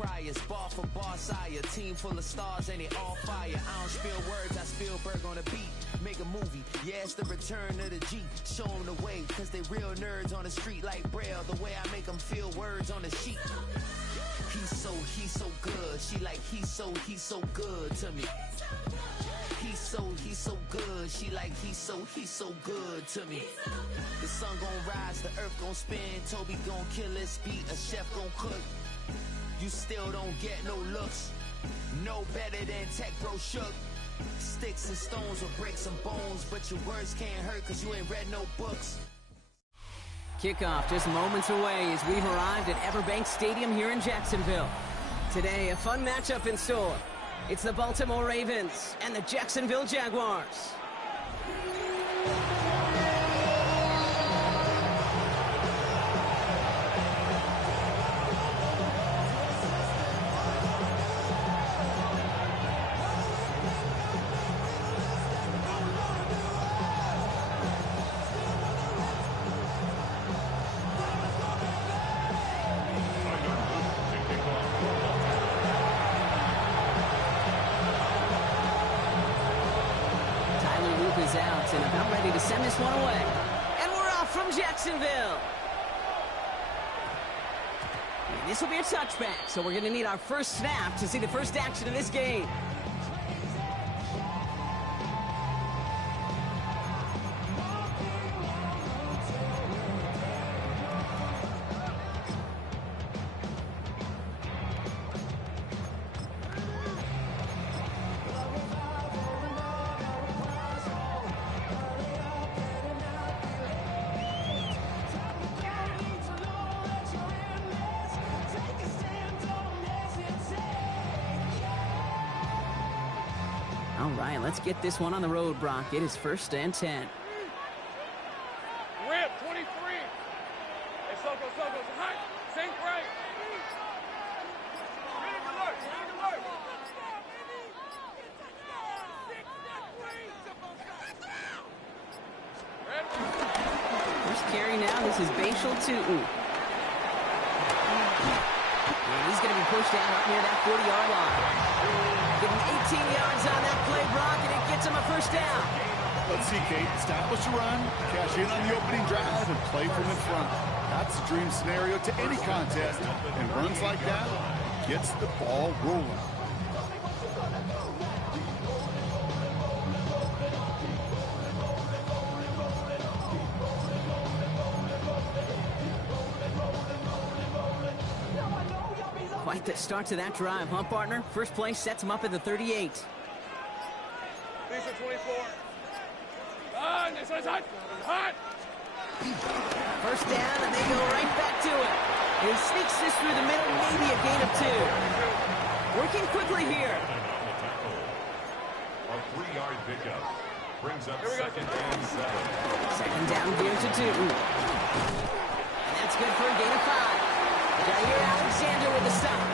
criers, bar for bar sire. Team full of stars and they all fire. I don't spill words, I Spielberg on a beat. Make a movie, yeah, it's the return of the G. Show them the way, cause they real nerds on the street like Braille. The way I make them feel words on the sheet. He's so good. She like, he's so good to me. He's so good. She like, he's so good to me. The sun gon' rise, the earth gon' spin. Toby gon' kill this beat, a chef gon' cook. You still don't get no looks. No better than Tech Bro Shook. Sticks and stones will break some bones, but your words can't hurt cause you ain't read no books. Kickoff just moments away as we've arrived at Everbank Stadium here in Jacksonville. Today, a fun matchup in store. It's the Baltimore Ravens and the Jacksonville Jaguars. Is out and about ready to send this one away. And we're off from Jacksonville. And this will be a touchback, so we're going to need our first snap to see the first action of this game. All right, let's get this one on the road, Brock. It is 1st and 10. Rip, 23. Hey, Soko, hot. Sink right. First carry now, this is Bashal Tutin. And he's going to be pushed out up near that 40-yard line. Give him 18 yards on that play, Brock, and it gets him a first down. Let's see, Kate. Establish a run, cash in on the opening drive, and play from in front. That's the dream scenario to any contest, and runs like that gets the ball rolling. Quite the start to that drive, huh, partner? First play sets him up at the 38. Lisa, 24. This one's hot. Hot. First down, and they go right back to it. And he sneaks this through the middle, maybe a gain of 2. Working quickly here. A 3-yard pickup brings up 2nd and 7. Second down here to Tutin. And that's good for a gain of 5. Jair Alexander with the stop.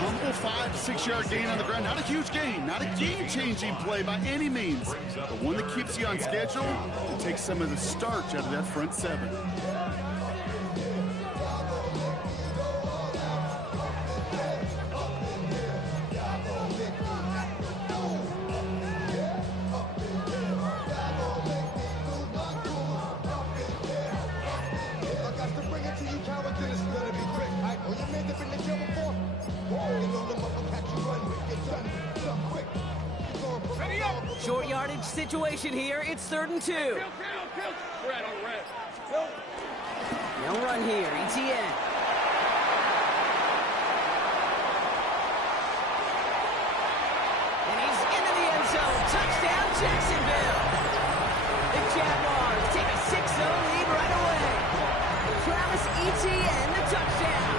Humble 5 to 6 yard gain on the ground. Not a huge gain, not a game-changing play by any means, but one that keeps you on schedule and takes some of the starch out of that front 7. Short yardage situation here. It's 3rd and 2. Kill. Red on red. No run here. ETN. And he's into the end zone. Touchdown, Jacksonville. The Jaguars take a 6-0 lead right away. Travis Etienne, the touchdown.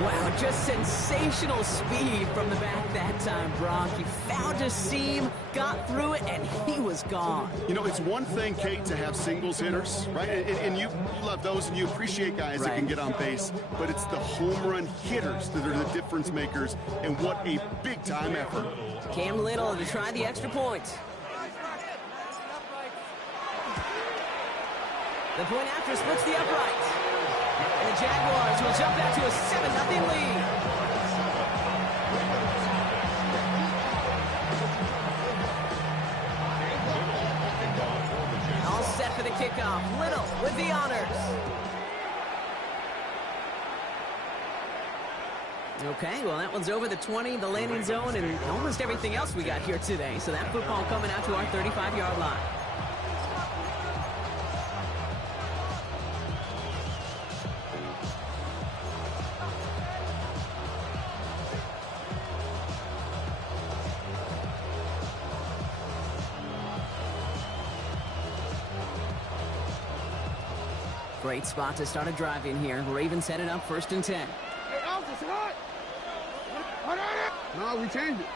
Wow, just sensational speed from the back that time, Brock. He found a seam, got through it, and he was gone. You know, it's one thing, Kate, to have singles hitters, right? And you love those, and you appreciate guys that can get on base. But it's the home run hitters that are the difference makers, and what a big-time effort. Cam Little to try the extra point. The point after splits the upright. And the Jaguars will jump out to a 7-0 lead. All set for the kickoff. Little with the honors. Okay, well, that one's over the 20, the landing zone, and almost everything else we got here today. So that football coming out to our 35-yard line. Great spot to start a drive in here. Ravens headed up 1st and 10. Hey, Alton, it's hot. No, we changed it.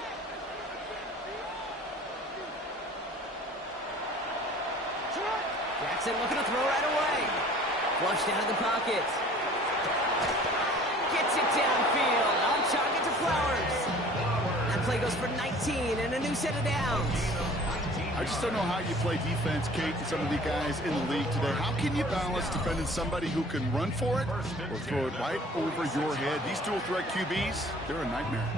Jackson looking to throw right away. Flushed out of the pocket. Gets it downfield. On target to Flowers. That play goes for 19 and a new set of downs. I just don't know how you play defense, Kate, and some of the guys in the league today. How can you balance defending somebody who can run for it or throw it right over your head? These dual threat QBs, they're a nightmare.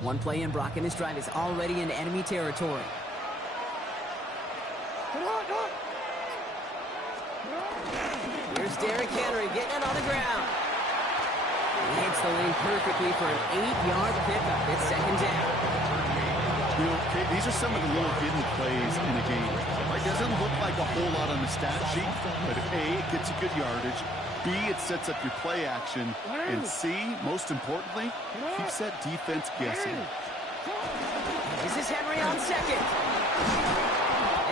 One play in, Brock, and his drive is already in enemy territory. Here's Derrick Henry getting it on the ground. He hits the lane perfectly for an 8-yard pickup. It's 2nd down. You know, Kate, these are some of the little hidden plays in the game. It doesn't look like a whole lot on the stat sheet, but A, it gets you good yardage. B, it sets up your play action. And C, most importantly, keeps that defense guessing. This is Henry on 2nd.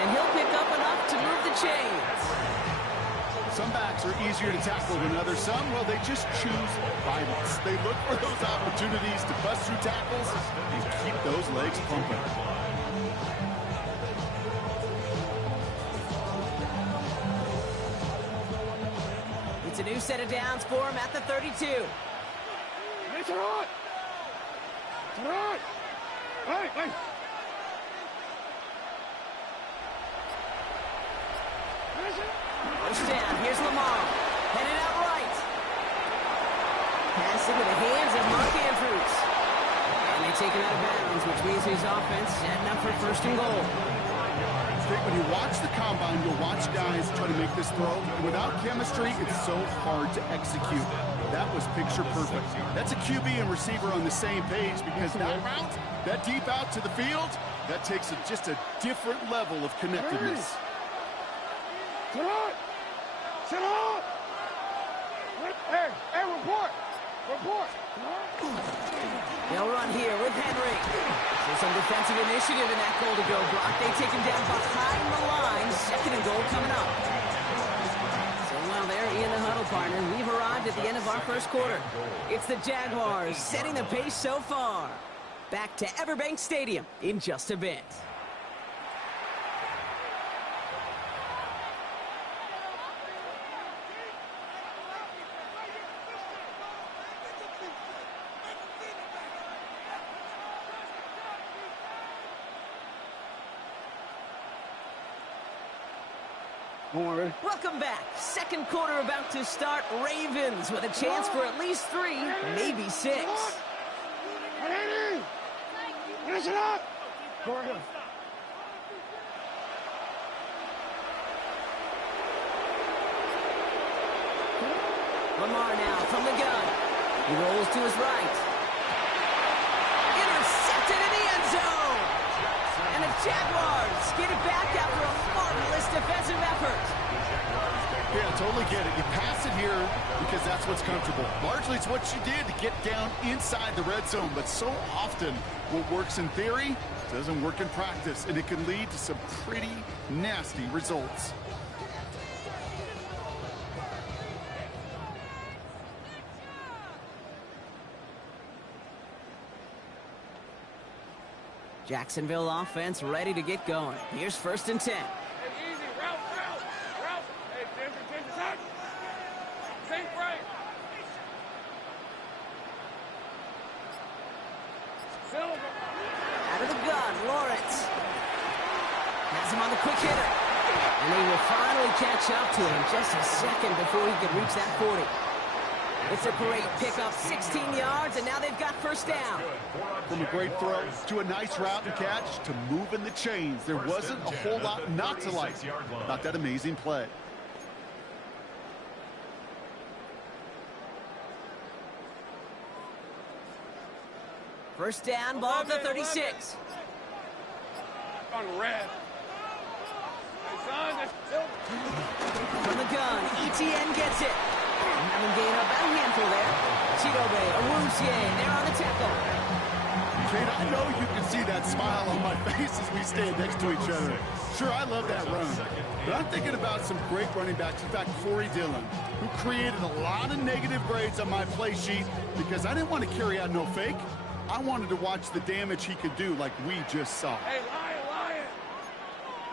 And he'll pick up enough to move the chains. Some backs are easier to tackle than others. Some, well, they just choose violence. They look for those opportunities to bust through tackles and keep those legs pumping. It's a new set of downs for him at the 32. It's hot. It's hot. Hey. First down. Here's Lamar. Headed out right. Pass into the hands of Mark Andrews. And they take him out of bounds, which means his offense setting up for 1st and goal. When you watch the combine, you'll watch guys try to make this throw. And without chemistry, it's so hard to execute. That was picture perfect. That's a QB and receiver on the same page because that route, that deep out to the field, that takes just a different level of connectedness. Sit on! Sit on! Hey, report! Report! They'll run here with Henry. So some defensive initiative in that goal to go. Brock, they take him down behind the line. 2nd and goal coming up. So while they're in the huddle, partner, we've arrived at the end of our 1st quarter. It's the Jaguars setting the pace so far. Back to Everbank Stadium in just a bit. Welcome back. 2nd quarter about to start. Ravens with a chance for at least 3, maybe 6. Finish it up! Lamar now from the gun. He rolls to his right. Intercepted in the end zone. And the Jaguars get it back after a marvelous defensive effort. Yeah, totally get it. You pass it here because that's what's comfortable. Largely, it's what you did to get down inside the red zone. But so often, what works in theory doesn't work in practice, and it can lead to some pretty nasty results. Jacksonville offense ready to get going. Here's 1st and 10. Hey, easy. Route. Hey, Ginger, touch. Sink right. Silver. Out of the gun, Lawrence. Has him on the quick hitter. And they will finally catch up to him just a second before he could reach that 40. It's a great pickup, 16 yards, and now they've got 1st down. From a great throw to a nice route and catch to moving the chains. There wasn't a whole lot not to like about that amazing play. First down, ball at the 36. On red. Hey, son, that's silver. From the gun, ETN gets it. Having gained about a handful there. Chidobe, Awuzie, they're on the tackle. Kate, I know you can see that smile on my face as we stand next to each other. Sure, I love that run. But I'm thinking about some great running backs. In fact, Corey Dillon, who created a lot of negative grades on my play sheet because I didn't want to carry out no fake. I wanted to watch the damage he could do like we just saw. Hey, Lion.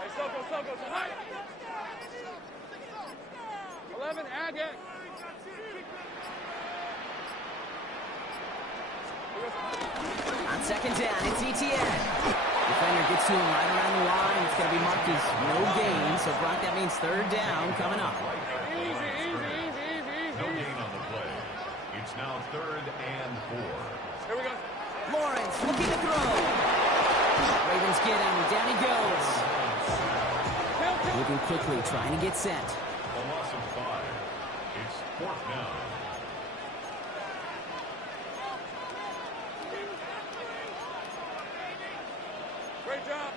Hey, Soko, hi. 11, Agate. On 2nd down, it's ETN. Defender gets to him right around the line. It's going to be marked as no gain. So, Brock, that means 3rd down coming up. Easy. No gain on the play. It's now 3rd and 4. Here we go. Lawrence looking to throw. Ravens get him. Down he goes. Moving quickly, trying to get set. A loss of 5. It's 4th down. Great job.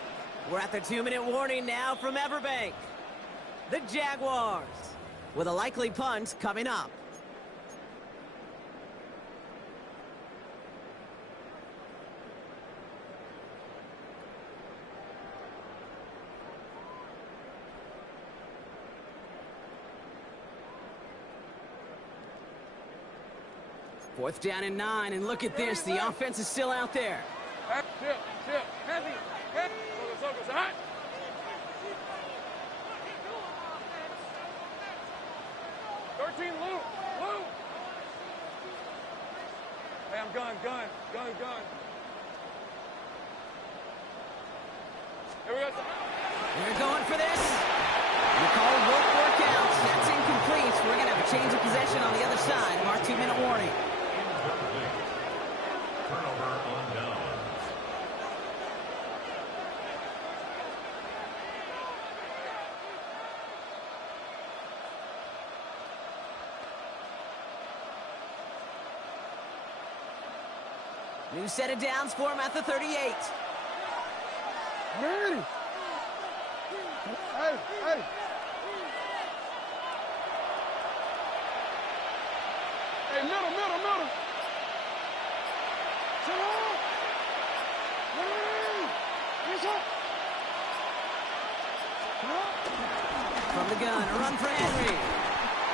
We're at the 2-minute warning now from Everbank. The Jaguars with a likely punt coming up. Fourth down and 9, and look at this. The offense is still out there. Chip. Heavy. Soko, hot. Lou. Hey, I'm gun. Here we go. They're going for this. The call won't work out. That's incomplete. We're going to have a change of possession on the other side of our 2-minute warning. Turnover on down. New set of downs for him at the 38. Ready. Hey. Hey, middle. Chill out. Hey, hands up. From the gun, a run for Henry.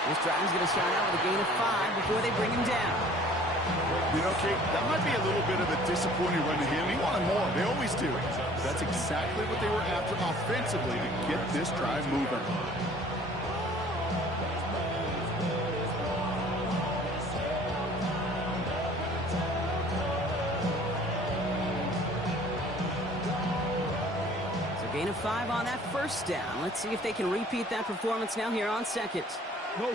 This drive's going to start out with a gain of 5 before they bring him down. You know, Kate, that might be a little bit of a disappointing run to him. He wanted more. They always do. That's exactly what they were after offensively to get this drive moving. So gain of 5 on that first down. Let's see if they can repeat that performance now here on 2nd. No.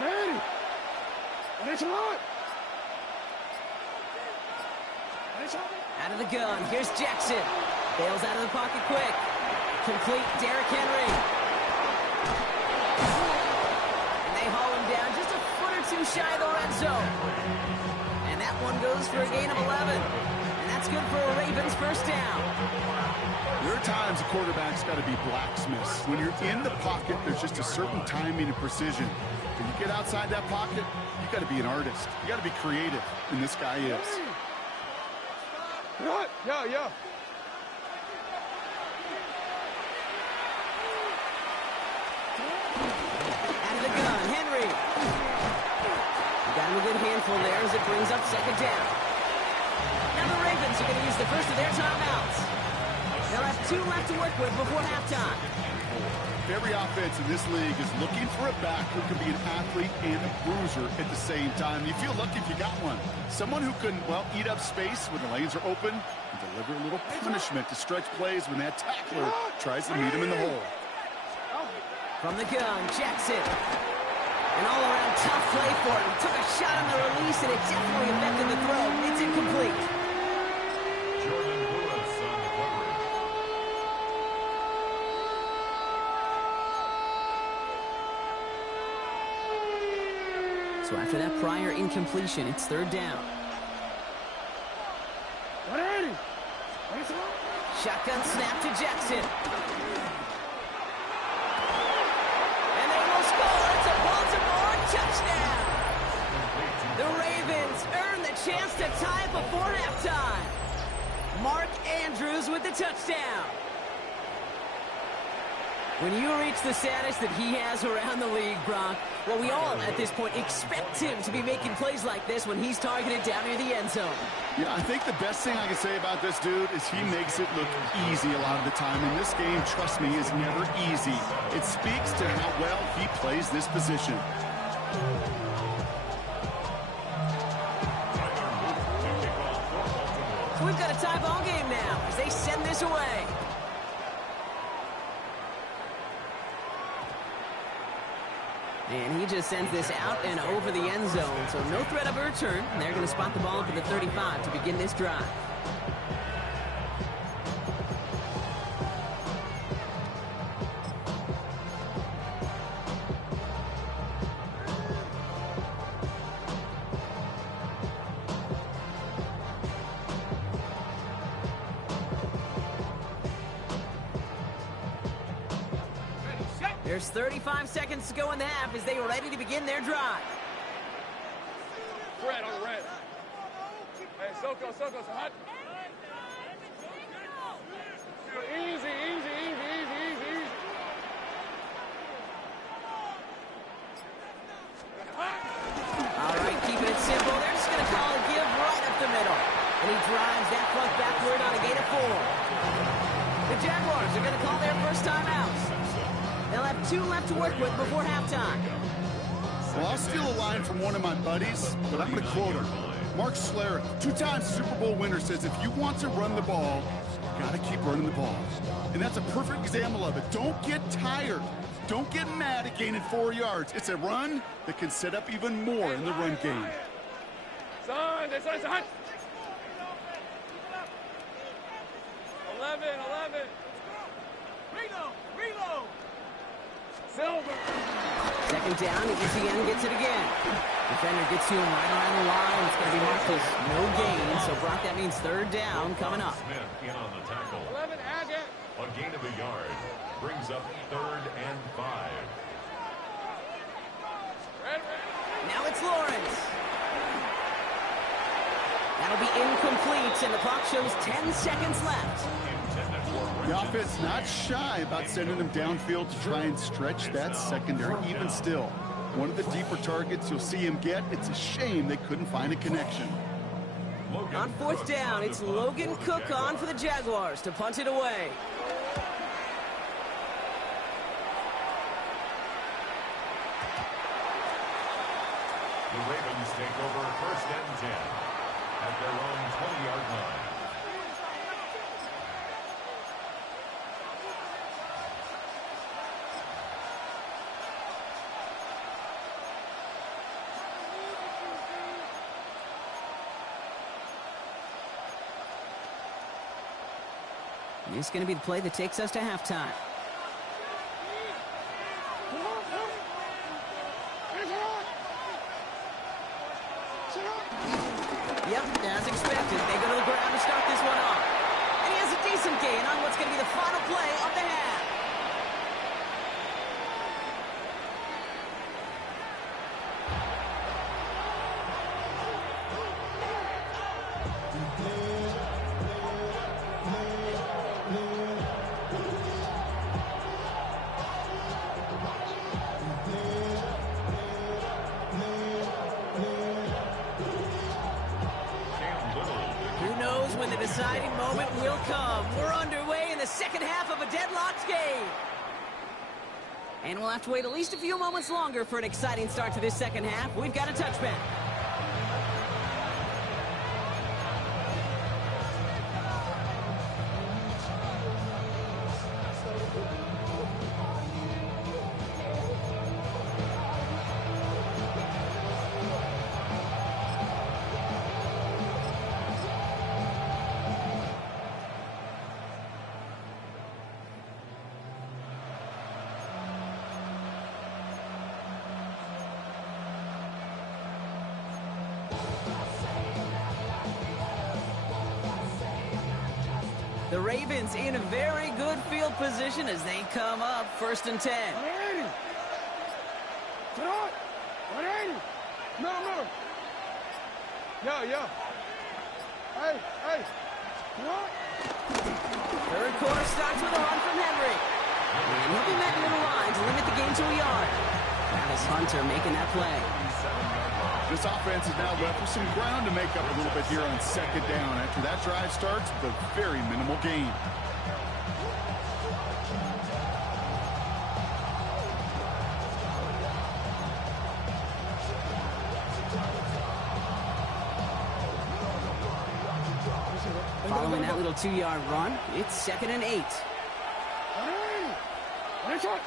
Ready. It's hot. Out of the gun, here's Jackson. Bails out of the pocket quick. Complete, Derrick Henry. And they haul him down just a foot or two shy of the red zone. And that one goes for a gain of 11. And that's good for a Ravens first down. There are times a quarterback's got to be blacksmiths. When you're in the pocket, there's just a certain timing and precision. When you get outside that pocket, you got to be an artist. You got to be creative, and this guy is. What? Yeah. Out of the gun, Henry. Got him a good handful there as it brings up 2nd down. the first of their timeouts. They'll have 2 left to work with before halftime. Every offense in this league is looking for a back who can be an athlete and a bruiser at the same time. You feel lucky if you got one. Someone who can, well, eat up space when the lanes are open and deliver a little punishment to stretch plays when that tackler tries to meet him in the hole. From the gun, Jackson. An all-around tough play for him. Took a shot on the release, and it definitely affected the throw. It's incomplete. Jordan Lewis on the coverage. So after that prior incompletion, it's 3rd down. Shotgun snap to Jackson. And they will score. It's a Baltimore touchdown. The Ravens earn the chance to tie before halftime. Mark Andrews with the touchdown. When you reach the status that he has around the league, Brock, well, we all at this point expect him to be making plays like this when he's targeted down near the end zone. Yeah, I think the best thing I can say about this dude is he makes it look easy a lot of the time. And this game, trust me, is never easy. It speaks to how well he plays this position. So we've got a tie ball game now as they send this away. And he just sends this out and over the end zone. So no threat of a return. And they're going to spot the ball for the 35 to begin this drive. There's 35 seconds to go in the half as they are ready to begin their drive. Red on red. Hey, Soko, hot. Easy. All right, keeping it simple. They're just going to call a give right up the middle. And he drives that puck backward on a gain of 4. The Jaguars are going to call their first timeout. They'll have 2 left to work with before halftime. Well, I'll steal a line from one of my buddies, but I'm going to quote him. Mark Schlereth, 2-time Super Bowl winner, says if you want to run the ball, you got to keep running the ball. And that's a perfect example of it. Don't get tired. Don't get mad at gaining 4 yards. It's a run that can set up even more in the run game. Son, 11. Reload. Silver. 2nd down, ETN gets it again. Defender gets to him right around the line. It's going to be marked as no gain. So, Brock, that means 3rd down coming up. Smith in on the tackle. 11, Agate. A gain of a yard brings up 3rd and 5. Red. Now it's Lawrence. That'll be incomplete, and the clock shows 10 seconds left. The offense not shy about sending them downfield to try and stretch that secondary. Even still, one of the deeper targets you'll see him get. It's a shame they couldn't find a connection. On 4th down, it's Logan Cook on for the Jaguars to punt it away. The Ravens take over 1st and 10 at their own 20-yard line. This is going to be the play that takes us to halftime. Yep, as expected, they go to the ground to start this one off. And he has a decent gain on what's going to be the final play of the half. when the deciding moment will come. We're underway in the second half of a deadlocked game. And we'll have to wait at least a few moments longer for an exciting start to this second half. We've got a touchback. The Ravens in a very good field position as they come up 1st and 10. 180. Sit on. 180. No. Yeah. Hey. Sit on. Third quarter starts with a run from Henry. And he'll be met in the line to limit the game to a yard. Travis Hunter making that play. This offense is now left with some ground to make up a little bit here on 2nd down. After that drive starts, the very minimal gain. Following that little 2-yard run, it's 2nd and 8. 180.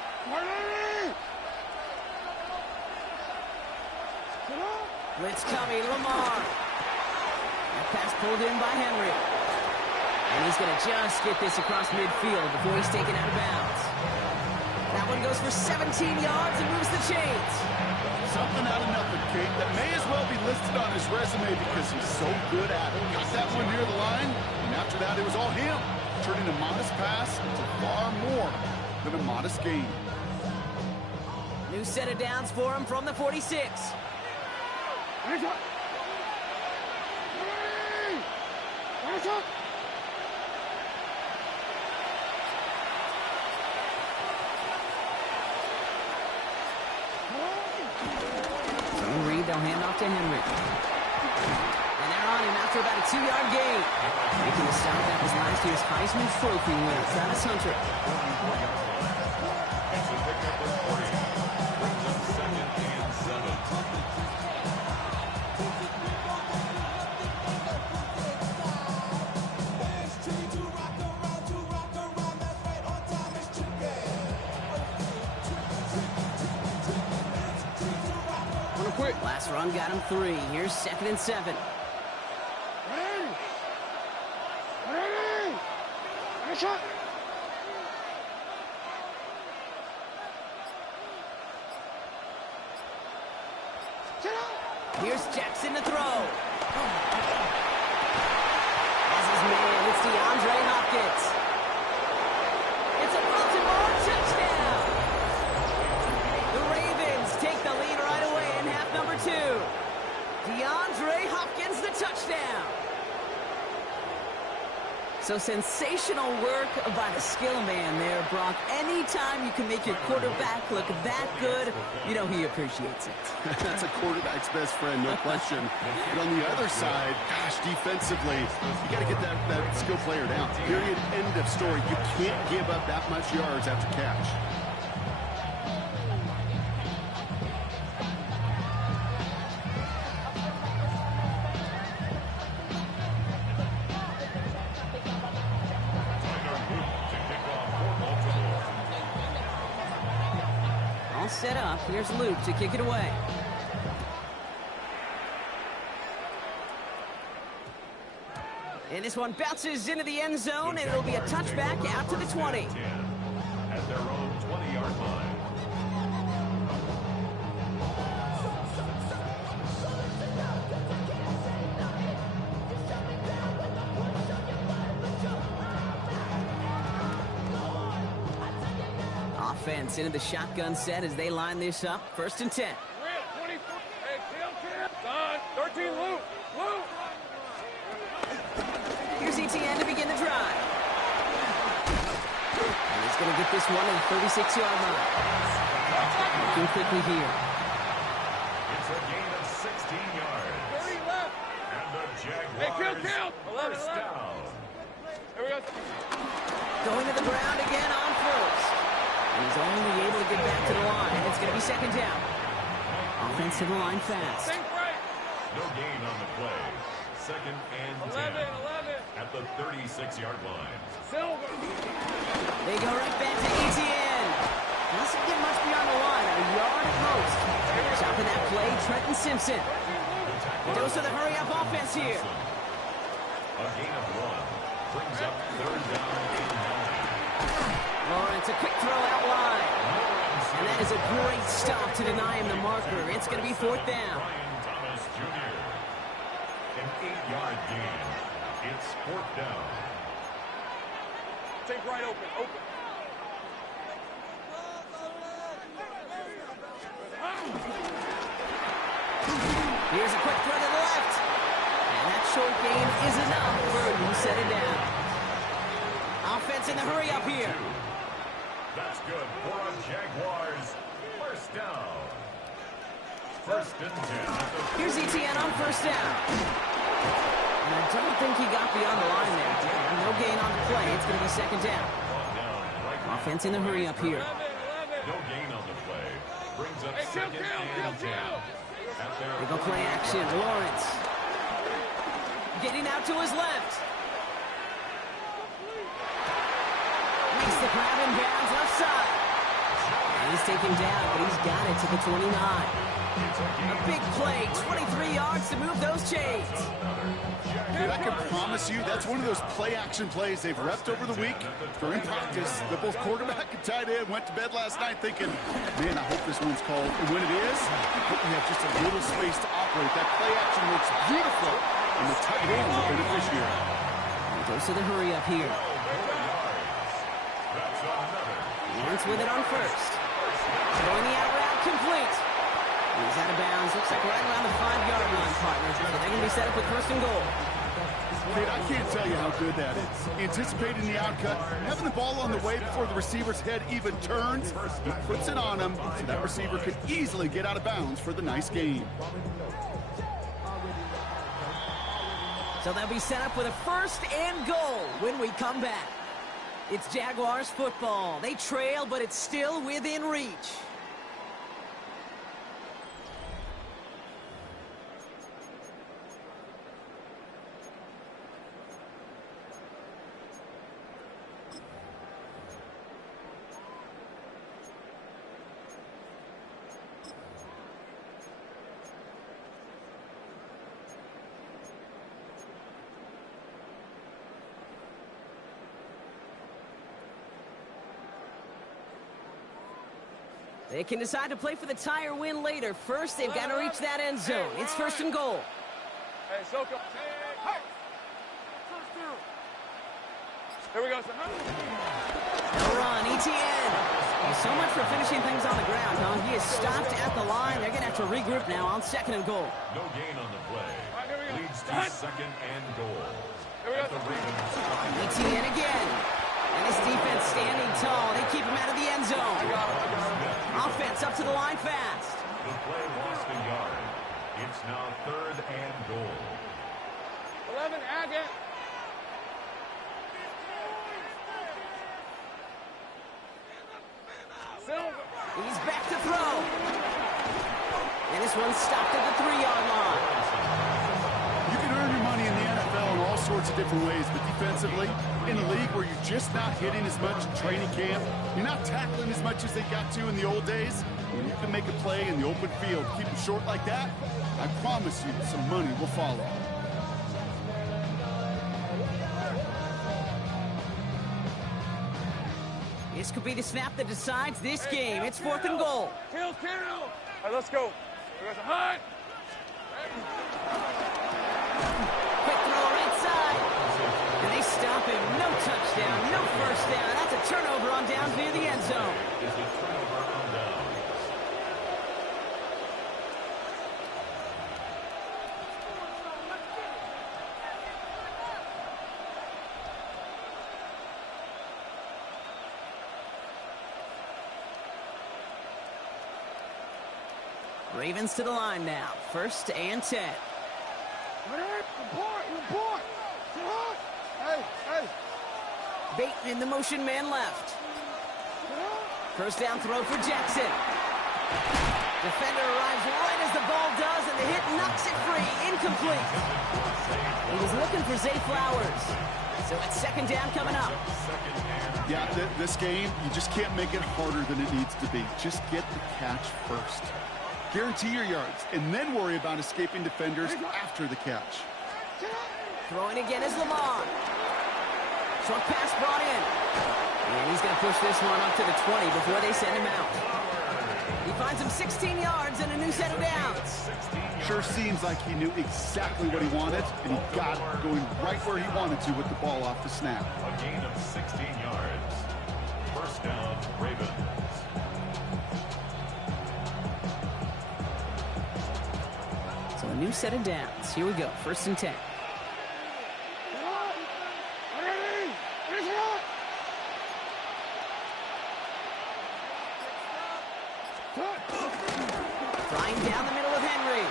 Blitz coming, Lamar. That pass pulled in by Henry. And he's going to just get this across midfield before he's taken out of bounds. That one goes for 17 yards and moves the chains. Something out of nothing, Kate, that may as well be listed on his resume because he's so good at it. Got that one near the line, and after that, it was all him. Turning a modest pass into far more than a modest gain. New set of downs for him from the 46. Reed, they'll hand off to Henry. And they're on him after about a 2-yard gain. Making the stop, that was last year's Heisman Trophy winner, Travis Hunter. Last run got him 3. Here's 2nd and 7. Here's Jackson to throw. As his man, it's DeAndre Hopkins. It's a Baltimore touchdown. The Ravens take the lead right away in half number 2. DeAndre Hopkins, the touchdown. So sensational work by the skill man there, Brock. Anytime you can make your quarterback look that good, you know he appreciates it. That's a quarterback's best friend, no question. But on the other side, gosh, defensively, you got to get that skill player down. Period, end of story. You can't give up that much yards after catch. Set up. Here's Luke to kick it away. And this one bounces into the end zone, and it'll be a touchback out to the 20. At their own 20-yard line. Offense into the shotgun set as they line this up. 1st and 10. Hey, Don, 13, Luke. Here's Etienne to begin the drive. And he's going to get this one at the 36-yard line. Looking quickly here. It's a gain of 16 yards. 30 left. And the Jaguars Hey, kill, Jaguars. kill. 11, First 11. down. Here we go. Going to the ground again on first. And he's only able to get back to the line. It's going to be second down. Offense to the line fast. Sink right. No gain on the play. Second and 11, 10 11. at the 36-yard line. Silver. They go right back to Etienne. Doesn't get much beyond the line. A yard at most. Stopping that play, Trenton Simpson. Goes to the hurry-up offense here. A gain of 1 brings up third down and 9. Lawrence, a quick throw out wide. And that is a great stop to deny him the marker. It's going to be fourth down. Brian Thomas Jr. An 8-yard gain. It's fourth down. Sink right open. Open. Here's a quick throw to the left. And that short gain is enough for a new set it down. Offense in the hurry up here. That's good for a Jaguars. First down. First and 10. Here's Etienne on first down. And I don't think he got beyond the line there. No gain on the play. It's going to be second down. Offense in the hurry up here. 11, 11. No gain on the play. Brings up Hey, kill, second kill, and 10. kill, kill. At their They go play action. Lawrence. Getting out to his left. Makes the grab in bounds left side. And he's taken down, but he's got it to the 29. A big play, 23 yards to move those chains. Dude, I can promise you that's one of those play-action plays they've repped over the week. During practice, the both quarterback and tight end went to bed last night thinking, man, I hope this one's called. And when it is, I hope we have just a little space to operate. That play-action looks beautiful, and the tight end is the beneficiary. He goes to the hurry up here. That's another. Lawrence with it on first. Throwing the out route complete. He's out of bounds. Looks like right around the 5-yard line, partner. So they're going to be set up with first and goal. Kid, I can't tell you how good that is. Anticipating the outcut, having the ball on the way before the receiver's head even turns, he puts it on him, so that receiver could easily get out of bounds for the nice gain. So they'll be set up with a first and goal when we come back. It's Jaguars football. They trail, but it's still within reach. They can decide to play for the tie or win later. First, they've got to reach that end zone. It's first and goal. Hey, Soko. Hey. Here we go, sir. No run, Etienne. Well, so much for finishing things on the ground, huh? He is stopped at the line. They're going to have to regroup now on second and goal. No gain on the play. right, here we go. Leads to second and goal. Here we go. At the Ravens. Etienne again. And his defense standing tall. They keep him out of the end zone. Offense up to the line fast. The play lost a yard. It's now third and goal. 11, Agate. Silver. He's back to throw. And this one stopped at the 3-yard line. You can earn your money in the NFL in all sorts of different ways, but defensively, in a league where you're just not hitting as much in training camp, you're not tackling as much as they got to in the old days, when you can make a play in the open field, keep it short like that, I promise you some money will follow. This could be the snap that decides this game. It's fourth and goal. Kill, kill. All right, let's go. Here goes a hunt. Quick throw right side. And they stop him. No touchdown, no first down. That's a turnover on downs near the end zone. Is a turnover on down. Ravens to the line now. First and 10. Report. baiting in the motion man left. First down throw for Jackson. Defender arrives right as the ball does, and the hit knocks it free. Incomplete. He was looking for Zay Flowers. So it's second down coming up. Yeah, this game, you just can't make it harder than it needs to be. Just get the catch first. Guarantee your yards, and then worry about escaping defenders after the catch. Throwing again is Lamar. Short pass brought in. And he's going to push this one up to the 20 before they send him out. He finds him 16 yards and a new set of downs. Sure seems like he knew exactly what he wanted, and he got it going right where he wanted to with the ball off the snap. A gain of 16 yards. First down, Ravens. So a new set of downs. Here we go. First and 10. Flying down the middle of Henry.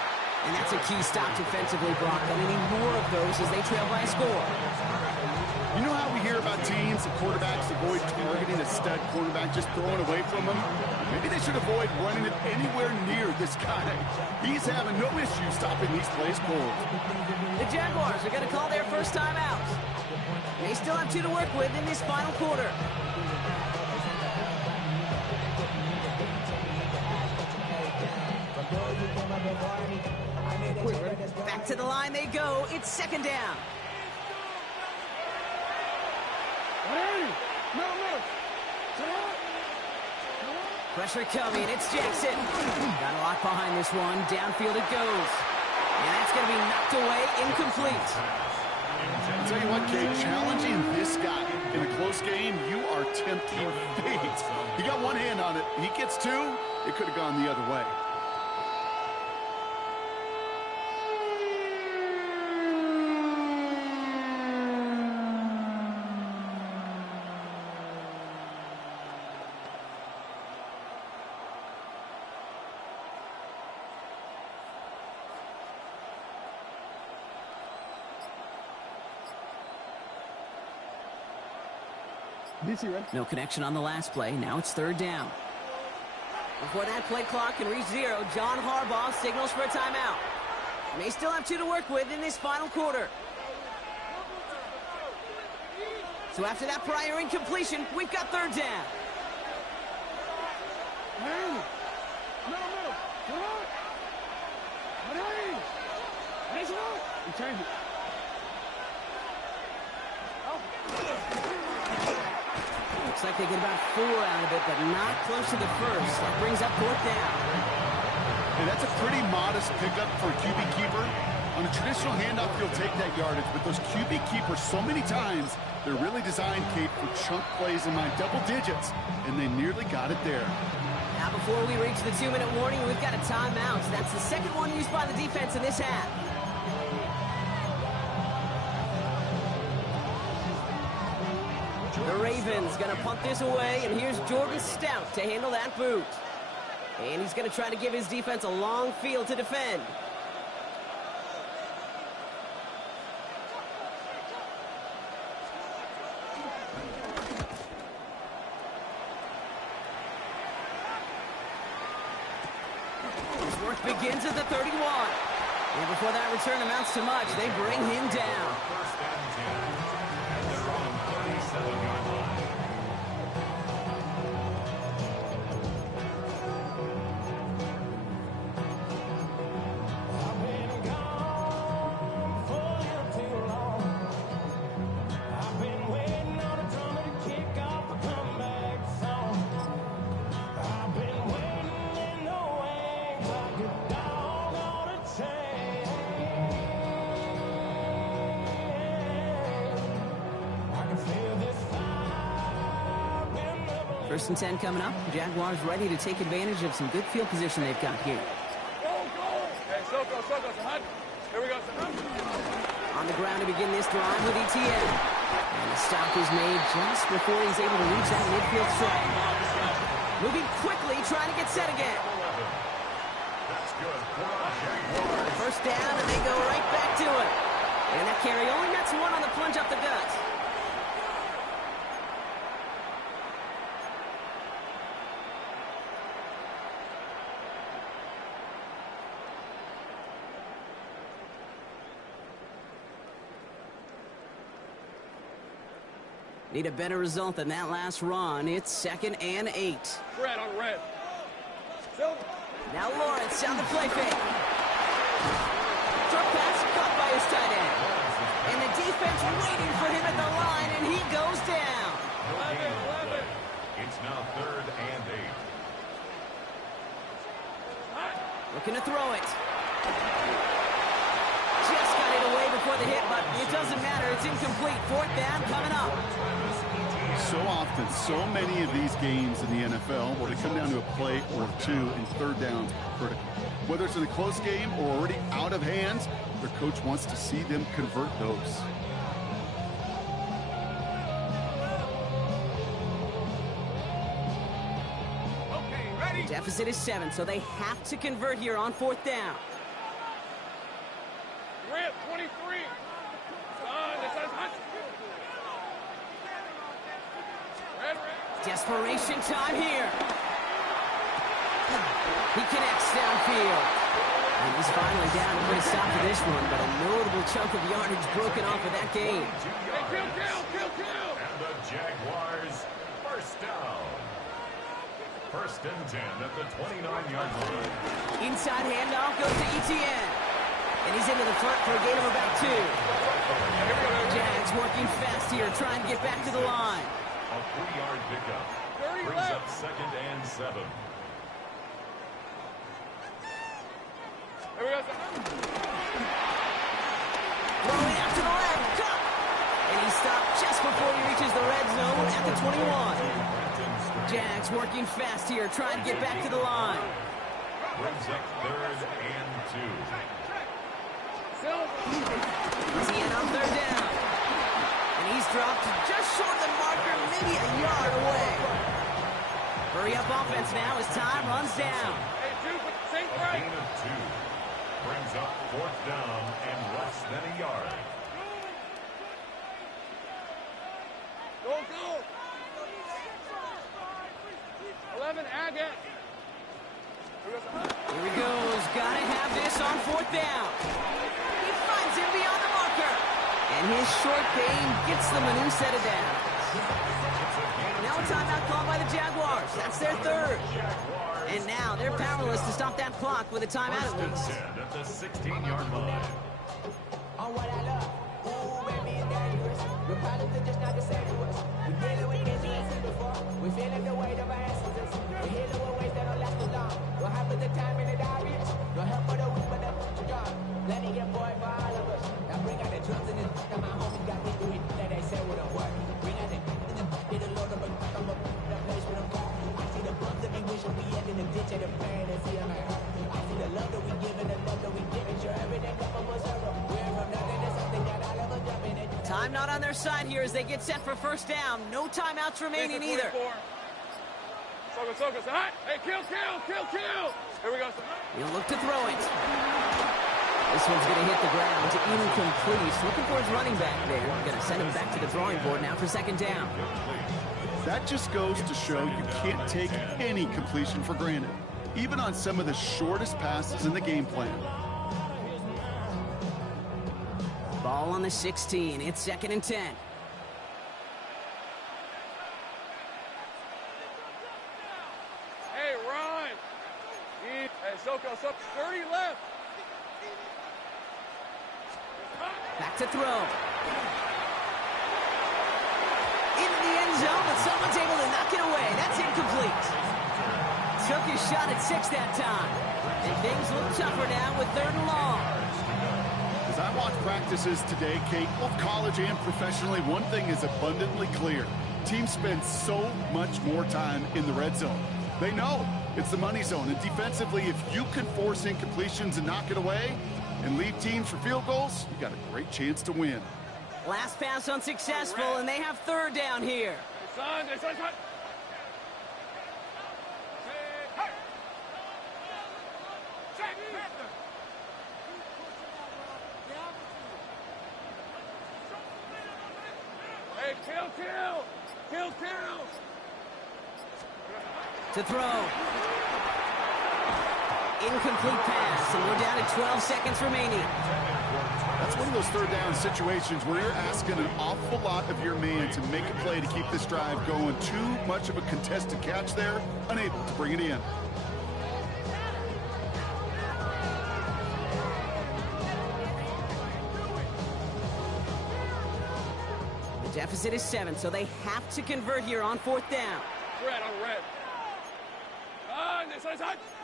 And that's a key stop defensively, Brock. And they need more of those as they trail by a score. You know how we hear about teams and quarterbacks avoid targeting a stud quarterback, just throwing away from him? Maybe they should avoid running it anywhere near this guy. He's having no issue stopping these plays cold. The Jaguars are going to call their first time out. They still have 2 to work with in this final quarter. Back to the line they go. It's second down. Pressure coming. It's Jackson. Got a lock behind this one. Downfield it goes. And that's going to be knocked away. Incomplete. I'll tell you what, Kate, challenging this guy in a close game, you are tempting fate. He got one hand on it. He gets 2. It could have gone the other way. No connection on the last play. Now it's third down. Before that play clock can reach 0, John Harbaugh signals for a timeout. And they still have 2 to work with in this final quarter. So after that prior incompletion, we've got third down. Looks like they get about 4 out of it, but not close to the first. That brings up fourth down. And that's a pretty modest pickup for a QB keeper. On a traditional handoff, you'll take that yardage, but those QB keepers, so many times, they're really designed, Kate, for chunk plays in my double digits, and they nearly got it there. Now before we reach the 2-minute warning, we've got a timeout. That's the second one used by the defense in this half. The Ravens going to punt this away, and here's Jordan Stout to handle that boot. And he's going to try to give his defense a long field to defend. His work begins at the 31. And before that return amounts to much, they bring him down. First and 10. At their own 37-yard line. First and 10 coming up. Jaguars ready to take advantage of some good field position they've got here. Hey, Soko, Sahad. Here we go, Sahad. On the ground to begin this drive with ETN. And the stop is made just before he's able to reach that midfield strike. Moving quickly, trying to get set again. That's good. First down, and they go right back to it. And that carry only nets 1 on the plunge up the gut. Need a better result than that last run. It's 2nd and 8. Red on red. Silver. Now Lawrence down the play fake. Short pass caught by his tight end. And the defense waiting for him at the line, and he goes down. 11. It's now 3rd and 8. Looking to throw it. Just got it away before the hit, but it doesn't matter. It's incomplete. 4th down coming up. So often, so many of these games in the NFL, well, they come down to a play or two, and 3rd downs are critical. Whether it's in a close game or already out of hands, their coach wants to see them convert those. Okay, ready? Deficit is 7, so they have to convert here on 4th down. Red 23. Son, this is hot. Red. Desperation time here. He connects downfield. And he's finally down to put a stop to this one, but a notable chunk of yardage broken off of that game. Hey, kill. And the Jaguars, first down. 1st and 10 at the 29-yard line. Inside handoff goes to Etienne. And he's into the front for a gain of about 2. Jags working fast here, trying to get back to the line. A 3-yard pickup. 30 Brings left. up 2nd and 7. Here we go. Throwing out to the left, cut! And he stopped just before he reaches the red zone at the 21. Jags working fast here, trying to get back to the line. Brings up 3rd and 2. Silver. Etienne on 3rd down. And he's dropped just short of the marker, maybe a yard away. Hurry up offense now as time runs down. Hey, 2, sink A right. gain of 2. Brings up 4th down and less than a yard. Go. 11, Agate. Here he goes. Gotta have this on 4th down. He finds him beyond the marker. And his short gain gets them a new set of downs. Now a timeout called by the Jaguars. That's their 3rd. And now they're powerless to stop that clock with a timeout at 1st and least. 10 at the 16-yard line. On what I love, ooh, baby, it's dangerous. Your problems are just not the same to us. We're dealing with things we ain't seen before. We're feeling the weight of our ancestors. We're healing with ways that don't last too long. What happened to time in the diaries? No help for the weak, but the strong. Letting your boy for all of us. Now bring out the drums and the and my homies got me through it. That they say wouldn't work. Bring out the get a load of a come up the place with them car. I see the bumps that we wishing we end in the ditch of the pain and see them hurt. I see the love that we give and the love that we give. Sure everything up from us ever. We're from nothing to something that all of us jumping in. Time not on their side here as they get set for 1st down. No timeouts remaining either. Soka, hot. Hey, kill. Here we go. He'll look to throw it. This one's going to hit the ground to incomplete. Looking for his running back there. Going to send him back to the drawing board now for 2nd down. That just goes to show you can't take any completion for granted, even on some of the shortest passes in the game plan. Ball on the 16. It's 2nd and 10. Hey, Ron. Hey, Soka, 30 left. Back to throw. Into the end zone, but someone's able to knock it away. That's incomplete. Took his shot at 6 that time. And things look tougher now with 3rd and long. As I watch practices today, Kate, both college and professionally, one thing is abundantly clear. Teams spend so much more time in the red zone. They know it's the money zone. And defensively, if you can force incompletions and knock it away and lead teams for field goals, you got a great chance to win. Last pass unsuccessful, and they have 3rd down here. Son, hot. Hey, kill. To throw. Incomplete pass, and we're down to 12 seconds remaining. That's one of those third down situations where you're asking an awful lot of your man to make a play to keep this drive going. Too much of a contested catch there, unable to bring it in. The deficit is 7, so they have to convert here on 4th down. Red, I'm red.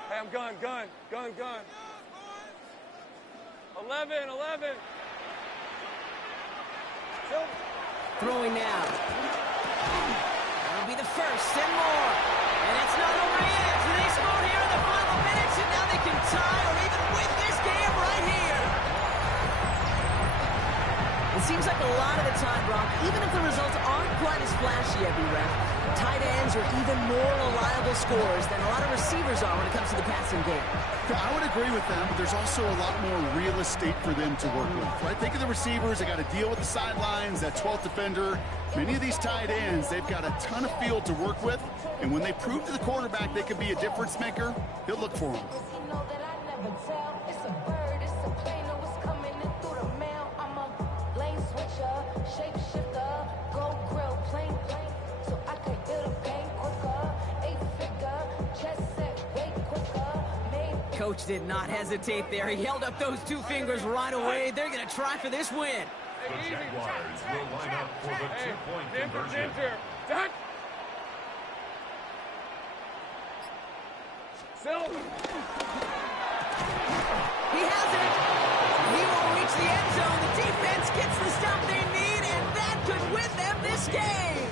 Hey, I'm gun. 11. Throwing now. That'll be the first and more. And it's not over yet. They score here in the final minutes, and now they can tie or even win this game right here. It seems like a lot of the time, Brock, even if the results aren't quite as flashy every rep, tight ends are even more reliable scorers than a lot of receivers are when it comes to the passing game. I would agree with them, but there's also a lot more real estate for them to work with. Right? Think of the receivers. They got to deal with the sidelines, that 12th defender. Many of these tight ends, they've got a ton of field to work with, and when they prove to the quarterback they can be a difference maker, he'll look for them. Coach did not hesitate there. He held up those 2 fingers right away. They're going to try for this win. The Jaguars will line up for the 2-point conversion. He has it. He won't reach the end zone. The defense gets the stop they need, and that could win them this game.